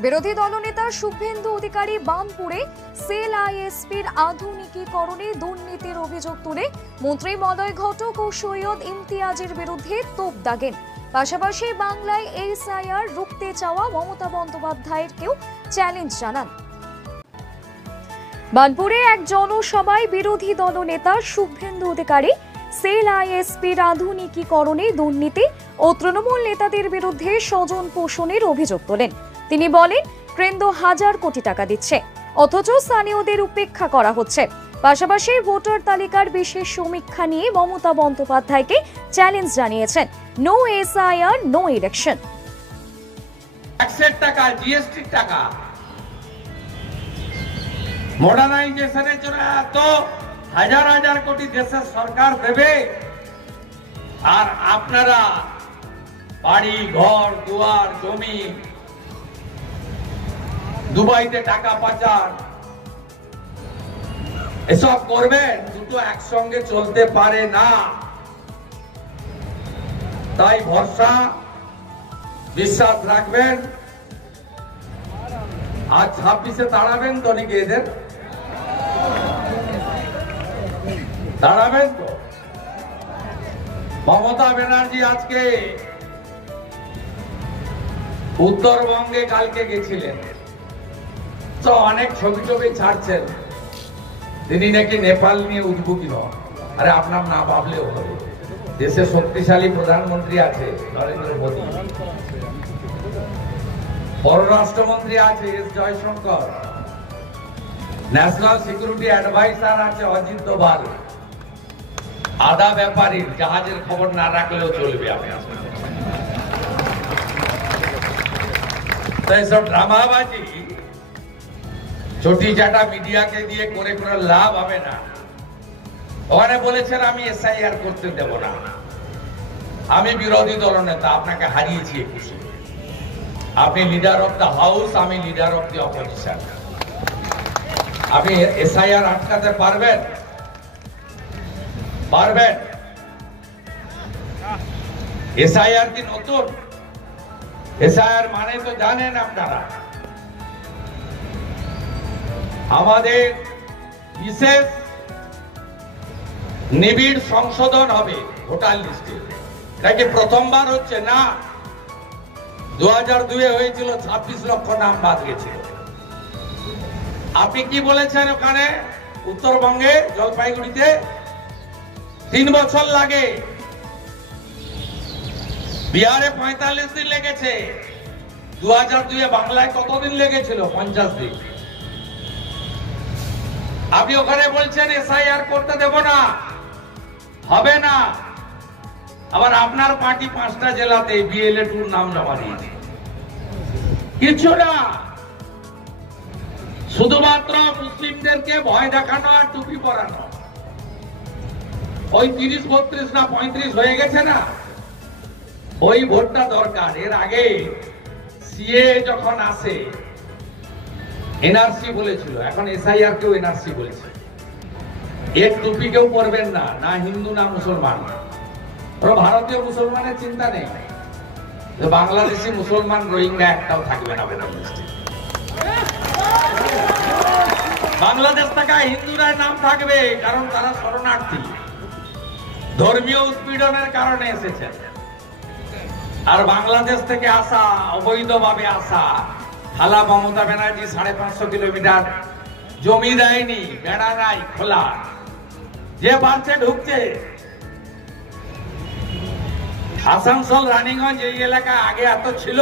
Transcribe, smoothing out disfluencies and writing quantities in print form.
বিরোধী দলনেতা শুভেন্দু অধিকারী বার্নপুরে সেল আইএসপির আধুনিকীকরণে দুর্নীতির অভিযোগ তুলে মন্ত্রী মলয় ঘটক ও সৈয়দ ইমতিয়াজের বিরুদ্ধে তোপ দাগেন। পাশাপাশি বাংলায় এসআইআর রুখতে চাওয়া মমতা বন্দ্যোপাধ্যায়কেও চ্যালেঞ্জ জানান। বার্নপুরে এক জনসভায় বিরোধী দলনেতা শুভেন্দু অধিকারী সেল আইএসপির আধুনিকীকরণে দুর্নীতি ও তৃণমূল নেতাদের বিরুদ্ধে স্বজন পোষণের অভিযোগ তোলেন। তিনি বলেন, কেন্দ্র হাজার কোটি টাকা দিচ্ছে, অথচ স্থানীয়দের উপেক্ষা করা হচ্ছে। পাশাপাশি ভোটার তালিকার বিশেষ সমীক্ষা নিয়ে মমতা বন্দ্যোপাধ্যায়কে চ্যালেঞ্জ জানিয়েছেন। No SIR, no election. ট্যাক্সের টাকা, জিএসটির টাকা মডার্নাইজেশনের জন্য এত হাজার হাজার কোটি দেশের সরকার দেবে, আর আপনারা বাড়ি ঘর দুয়ার জমি, দুবাইতে টাকা পাচার এসব করবেন। দুটো একসঙ্গে চলতে পারে না। তাই ভরসা বিশ্বাস রাখবেন। আজ 26-এ তাড়াবেন তো নাকি? এদের তাড়াবেন তো? মমতা ব্যানার্জি আজকে উত্তরবঙ্গে কালকে গেছিলেন, তো অনেক ছবি ছাড়ছেন তিনি নাকি নেপাল নিয়ে উদ্বুদ্ধ হন। আরে আপনার না ভাবলেও হবে, দেশে শক্তিশালী প্রধানমন্ত্রী আছে নরেন্দ্র মোদী, পররাষ্ট্রমন্ত্রী আছে S Jaishankar, national security adviser আছে অজিত দোভাল। আদা ব্যাপারীর জাহাজের খবর না রাখলেও চলবে। এইসব ড্রামাবাজি চটি চাটা মিডিয়াকে দিয়ে করে কোনো লাভ হবে না। ওখানে বলেছেন আমি এসআইআর করতে দেব না। আমি বিরোধী দলনেতা, আপনাকে হারিয়েছি 21-এ। আপনি লিডার অফ দ্য হাউস, আমি লিডার অফ দ্য অপোজিশন। আপনি এসআইআর আটকাতে পারবেন? পারবেন? এসআইআর কি নতুন? এসআইআর মানে তো জানেন আপনারা, আমাদের বিশেষ নিবিড় সংশোধন হবে ভোটার লিস্টে। নাকি প্রথমবার হচ্ছে না? 2002-এ হয়েছিল, 26 লক্ষ নাম বাদ গেছিল। আপনি কি বলেছেন ওখানে উত্তরবঙ্গে জলপাইগুড়িতে 3 বছর লাগে, বিহারে 45 দিন লেগেছে, 2002-এ বাংলায় কতদিন লেগেছিল? 50 দিন। আপনি ওখানে বলছেন এসআইআর করতে দেব না, হবে না। আবার আপনার পার্টি 5টা জেলাতে বিএলএ 2 নাম জমা দিয়েছে। কিছু না, শুধুমাত্র মুসলিমদেরকে ভয় দেখানো আর টুপি পরানো। ওই 30, 32 না 35 হয়ে গেছে না, ওই ভোটটা দরকার। এর আগে সিএ যখন আসে এনআরসি বলেছিল, এখন এসআইআর কেও এনআরসি বলেছে। এক টুপি কেউ পরবেন না, না হিন্দু না মুসলমান। ভারতীয় মুসলমানের চিন্তা নেই, বাংলাদেশি মুসলমান রোহিঙ্গা একটাও থাকবে না ভোটার লিস্টে। বাংলাদেশ থেকে হিন্দুরা নাম থাকবে, কারণ তারা শরণার্থী, ধর্মীয় উৎপীড়নের কারণে এসেছে। আর বাংলাদেশ থেকে আসা, অবৈধভাবে আসা, খালা মমতা ব্যানার্জি 550 কিলোমিটার জমি দেয়নি, বেড়া নাই, খোলা, যে বাড়ছে ঢুকছে। আসানসোল, রানীগঞ্জ এই এলাকা আগে এত ছিল,